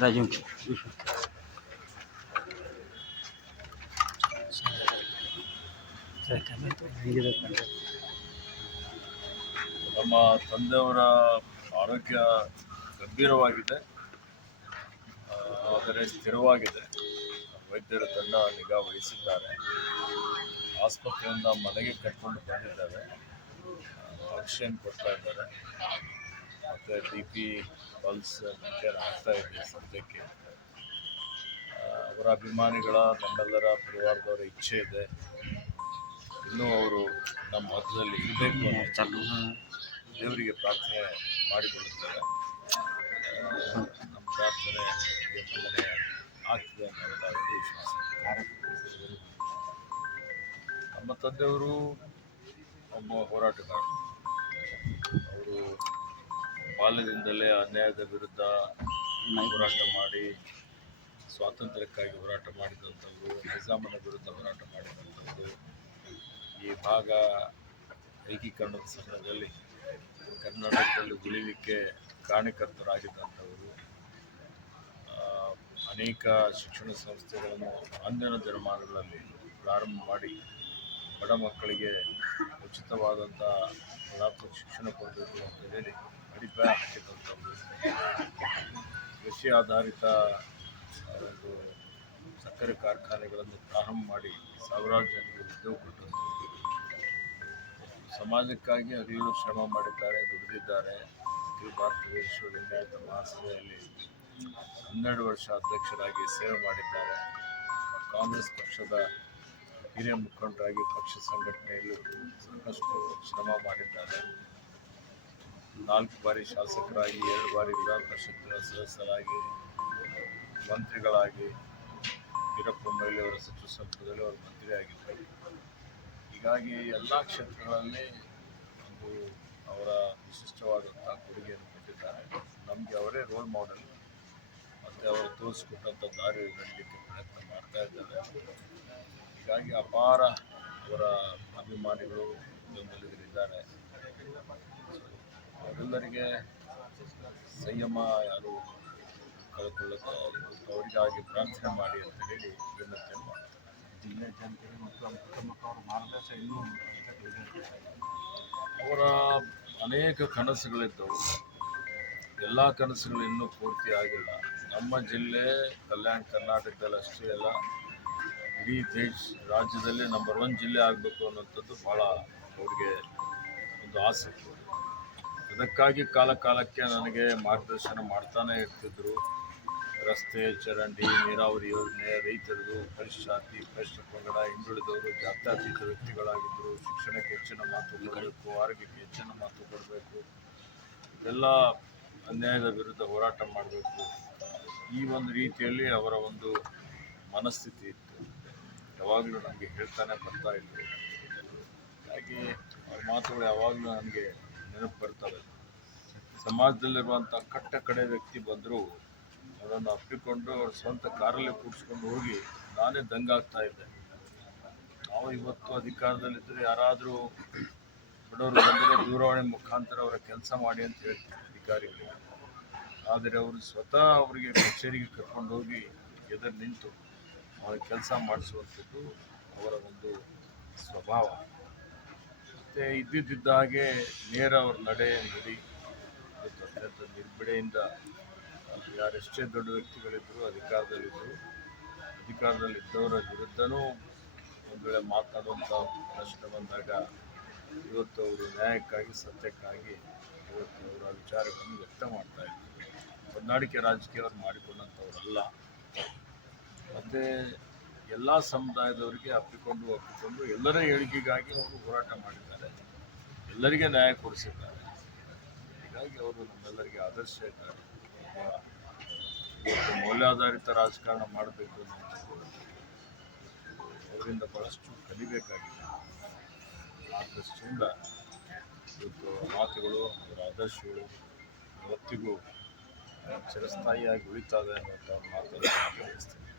ರಾಜು ನಮ್ಮ ತಂದೆಯವರ ಆರೋಗ್ಯ ಗಂಭೀರವಾಗಿದೆ, ಆದರೆ ಸ್ಥಿರವಾಗಿದೆ. ವೈದ್ಯರ ತಂಡ ನಿಗಾ ವಹಿಸಿದ್ದಾರೆ. ಆಸ್ಪತ್ರೆಯಿಂದ ಮನೆಗೆ ಕರ್ಕೊಂಡು ಬಂದಿದ್ದಾರೆ. ಆಕ್ಸಿಜನ್ ಕೊಡ್ತಾ ಇದ್ದಾರೆ. ಮತ್ತು BP ಪಲ್ಸ್ ಮೇಂಟೈನ್ ಆಗ್ತಾ ಇದೆ ಸದ್ಯಕ್ಕೆ. ಅವರ ಅಭಿಮಾನಿಗಳ ನಮ್ಮೆಲ್ಲರ ಪರಿವಾರದವರ ಇಚ್ಛೆ ಇದೆ, ಇನ್ನೂ ಅವರು ನಮ್ಮ ಮಧ್ಯದಲ್ಲಿ ಇರಬೇಕು ಅನ್ನೋ ದೇವರಿಗೆ ಪ್ರಾರ್ಥನೆ ಮಾಡಿಕೊಳ್ಳುತ್ತೇವೆ. ನಮ್ಮ ಪ್ರಾರ್ಥನೆ ಮನ್ನಣೆ ಆಗ್ತದೆ ಅನ್ನೋದಾಗಿ ವಿಶ್ವಾಸ. ನಮ್ಮ ತಂದೆಯವರು ಒಬ್ಬ ಹೋರಾಟಗಾರ. ಅವರು ಬಾಲ್ಯದಿಂದಲೇ ಅನ್ಯಾಯದ ವಿರುದ್ಧ ಹೋರಾಟ ಮಾಡಿ ಸ್ವಾತಂತ್ರ್ಯಕ್ಕಾಗಿ ಹೋರಾಟ ಮಾಡಿದಂಥವರು, ನಿಜಾಮನ ವಿರುದ್ಧ ಹೋರಾಟ ಮಾಡಿದಂಥವರು, ಈ ಭಾಗ ಏಕೀಕರಣದ ಸಮಯದಲ್ಲಿ ಕರ್ನಾಟಕದಲ್ಲಿ ಉಳಿಲಿಕ್ಕೆ ಕಾರಣಕರ್ತರಾಗಿದ್ದಂಥವರು, ಅನೇಕ ಶಿಕ್ಷಣ ಸಂಸ್ಥೆಗಳನ್ನು ಅಂದಿನ ದಿನಮಾನಗಳಲ್ಲಿ ಪ್ರಾರಂಭ ಮಾಡಿ ಬಡ ಮಕ್ಕಳಿಗೆ ಉಚಿತವಾದಂಥ ಗುಣಾತ್ಮಕ ಶಿಕ್ಷಣ ಕೊಡಬೇಕು ಅಂತ ಹೇಳಿ ಅಡಿಪಾಯ ಹಾಕಿದಂಥವರು, ಕೃಷಿ ಆಧಾರಿತ ಒಂದು ಸಕ್ಕರೆ ಕಾರ್ಖಾನೆಗಳನ್ನು ಪ್ರಾರಂಭ ಮಾಡಿ ಸಾವಿರಾರು ಜನರಿಗೆ ಉದ್ಯೋಗ ಕೊಟ್ಟಂಥವರು, ಸಮಾಜಕ್ಕಾಗಿ ಹರಿಯಲು ಶ್ರಮ ಮಾಡಿದ್ದಾರೆ, ದುಡಿದಿದ್ದಾರೆ. ಅಖಿಲ ಭಾರತ ವಿಶ್ವ ಲಿಂಗಾಯತ ಮಹಾಸಭೆಯಲ್ಲಿ 12 ವರ್ಷ ಅಧ್ಯಕ್ಷರಾಗಿ ಸೇವೆ ಮಾಡಿದ್ದಾರೆ. ಕಾಂಗ್ರೆಸ್ ಪಕ್ಷದ ಹಿರಿಯ ಮುಖಂಡರಾಗಿ ಪಕ್ಷ ಸಂಘಟನೆಯಲ್ಲೂ ಸಾಕಷ್ಟು ಶ್ರಮ ಮಾಡಿದ್ದಾರೆ. 4 ಬಾರಿ ಶಾಸಕರಾಗಿ, 2 ಬಾರಿ ವಿಧಾನ ಪರಿಷತ್ತಿನ ಸದಸ್ಯರಾಗಿ, ಮಂತ್ರಿಗಳಾಗಿ, ವೀರಪ್ಪ ಮೊಯ್ಲಿಯವರ ಸಚಿವ ಸಂಪುಟದಲ್ಲಿ ಅವರು ಮಂತ್ರಿಯಾಗಿದ್ದರು. ಹೀಗಾಗಿ ಎಲ್ಲ ಕ್ಷೇತ್ರಗಳಲ್ಲಿ ಒಂದು ಅವರ ವಿಶಿಷ್ಟವಾದಂಥ ಕೊಡುಗೆಯನ್ನು ಕೊಟ್ಟಿದ್ದಾರೆ. ನಮಗೆ ಅವರೇ ರೋಲ್ ಮಾಡೆಲ್ ಮತ್ತು ಅವರು ತೋರಿಸ್ಕೊಟ್ಟಂಥ ದಾರಿ ನಡೀಲಿಕ್ಕೆ ಪ್ರಯತ್ನ ಮಾಡ್ತಾ ಇದ್ದಾರೆ. ಹೀಗಾಗಿ ಅಪಾರ ಅವರ ಅಭಿಮಾನಿಗಳು ಬೆಂಬಲಿಗರಿದ್ದಾರೆ. ಅವರೆಲ್ಲರಿಗೆ ಸಂಯಮ ಯಾರು ಕಳ್ಕೊಳ್ಳುತ್ತೆ, ಅವರಿಗಾಗಿ ಪ್ರಾರ್ಥನೆ ಮಾಡಿ ಅಂತ ಹೇಳಿ ವಿನಂತಿ ಮಾಡಿ. ಜಿಲ್ಲೆ ಜನತೆಗೆ ಮತ್ತು ಅವರ ಮಾರ್ಗದರ್ಶ ಇನ್ನೂ ಅವರ ಅನೇಕ ಕನಸುಗಳಿದ್ದವು. ಎಲ್ಲ ಕನಸುಗಳು ಇನ್ನೂ ಪೂರ್ತಿ ಆಗಿಲ್ಲ. ನಮ್ಮ ಜಿಲ್ಲೆ ಕಲ್ಯಾಣ ಕರ್ನಾಟಕದಲ್ಲಿ ಅಷ್ಟೇ ಅಲ್ಲ, ಇಡೀ ರಾಜ್ಯದಲ್ಲೇ ನಂಬರ್ 1 ಜಿಲ್ಲೆ ಆಗಬೇಕು ಅನ್ನೋಂಥದ್ದು ಭಾಳ ಅವ್ರಿಗೆ ಒಂದು ಆಸೆ. ಅದಕ್ಕಾಗಿ ಕಾಲಕ್ಕೆ ನನಗೆ ಮಾರ್ಗದರ್ಶನ ಮಾಡ್ತಾನೆ ಇರ್ತಿದ್ರು. ರಸ್ತೆ, ಚರಂಡಿ, ನೀರಾವರಿ ಯೋಜನೆ, ರೈತರದು, ಪರಿಶಾತಿ, ಪರಿಶಿಷ್ಟ ಪಂಗಡ, ಹಿಂದುಳಿದವರು, ಜಾತ್ಯತೀತ ವ್ಯಕ್ತಿಗಳಾಗಿದ್ದರು. ಶಿಕ್ಷಣಕ್ಕೆ ಹೆಚ್ಚಿನ ಮಾತು ಕೊಡಬೇಕು, ಆರೋಗ್ಯಕ್ಕೆ ಹೆಚ್ಚಿನ ಮಾತು ಕೊಡಬೇಕು, ಇದೆಲ್ಲ ಅನ್ಯಾಯದ ವಿರುದ್ಧ ಹೋರಾಟ ಮಾಡಬೇಕು. ಈ ಒಂದು ರೀತಿಯಲ್ಲಿ ಅವರ ಒಂದು ಮನಸ್ಥಿತಿ ಇತ್ತು. ಯಾವಾಗಲೂ ನನಗೆ ಹೇಳ್ತಾನೆ ಬರ್ತಾ ಇದ್ದರು. ಹಾಗಾಗಿ ಅವ್ರ ಮಾತುಗಳು ಯಾವಾಗಲೂ ನನಗೆ ನೆನಪು ಬರ್ತವೆ. ಸಮಾಜದಲ್ಲಿರುವಂಥ ಕಟ್ಟ ಕಡೆ ವ್ಯಕ್ತಿ ಬಂದರೂ ಅವರನ್ನು ಅಪ್ಪಿಕೊಂಡು ಅವ್ರ ಸ್ವಂತ ಕಾರಲ್ಲೇ ಕೂಡಿಸ್ಕೊಂಡು ಹೋಗಿ ನಾನೇ ದಂಗಾಗ್ತಾ ಇದ್ದೆ. ನಾವು ಇವತ್ತು ಅಧಿಕಾರದಲ್ಲಿದ್ದರೆ ಯಾರಾದರೂ ಬಡವರು ಬಂದರೆ ದೂರವಾಣಿ ಮುಖಾಂತರ ಅವರ ಕೆಲಸ ಮಾಡಿ ಅಂತ ಹೇಳ್ತೀವಿ ಅಧಿಕಾರಿಗಳಿಗೆ. ಆದರೆ ಅವರು ಸ್ವತಃ ಅವರಿಗೆ ಕಚೇರಿಗೆ ಕರ್ಕೊಂಡು ಹೋಗಿ ಎದುರು ನಿಂತು ಅವರ ಕೆಲಸ ಮಾಡಿಸುವಂಥದ್ದು ಅವರ ಒಂದು ಸ್ವಭಾವ. ಮತ್ತು ಇದ್ದಿದ್ದ ಹಾಗೆ ನೇರ ಅವ್ರ ನುಡಿ ಮತ್ತು ಅತ್ಯಂತ ನಿರ್ಬಿಡೆಯಿಂದ ಯಾರೆಷ್ಟೇ ದೊಡ್ಡ ವ್ಯಕ್ತಿಗಳಿದ್ದರು, ಅಧಿಕಾರದಲ್ಲಿದ್ದವರ ವಿರುದ್ಧನೂ ಒಂದು ವೇಳೆ ಮಾತನಾಡುವಂಥ ಪ್ರಶ್ನೆ ಬಂದಾಗ ಇವತ್ತು ಅವರು ನ್ಯಾಯಕ್ಕಾಗಿ, ಸತ್ಯಕ್ಕಾಗಿ ಇವತ್ತು ಅವರ ವಿಚಾರಗಳನ್ನು ವ್ಯಕ್ತ ಮಾಡ್ತಾ ಇದ್ದಾರೆ. ಹೊಂದಾಣಿಕೆ ರಾಜಕೀಯವರು ಮಾಡಿಕೊಂಡಂಥವರಲ್ಲ. ಮತ್ತು ಎಲ್ಲ ಸಮುದಾಯದವರಿಗೆ ಒಪ್ಪಿಕೊಂಡು ಎಲ್ಲರ ಏಳಿಗೆಗಾಗಿ ಅವರು ಹೋರಾಟ ಮಾಡಿದ್ದಾರೆ, ಎಲ್ಲರಿಗೆ ನ್ಯಾಯ ಕೊಡಿಸಿದ್ದಾರೆ. ಹೀಗಾಗಿ ಅವರು ನಮ್ಮೆಲ್ಲರಿಗೆ ಆದರ್ಶ ಇದ್ದಾರೆ. ಇವತ್ತು ಮೌಲ್ಯಾಧಾರಿತ ರಾಜಕಾರಣ ಮಾಡಬೇಕು ಅನ್ನೋದು ಅವರಿಂದ ಭಾಳಷ್ಟು ಕಲಿಬೇಕಾಗಿದೆ. ಆ ದೃಷ್ಟಿಯಿಂದ ಇವತ್ತು ಮಾತುಗಳು, ಅವರ ಆದರ್ಶಗಳು ಇವತ್ತಿಗೂ ಚಿರಸ್ಥಾಯಿಯಾಗಿ ಉಳಿತಾವೆ ಅನ್ನೋಂಥ ಮಾತನ್ನು ತಿಳಿಸ್ತೀನಿ.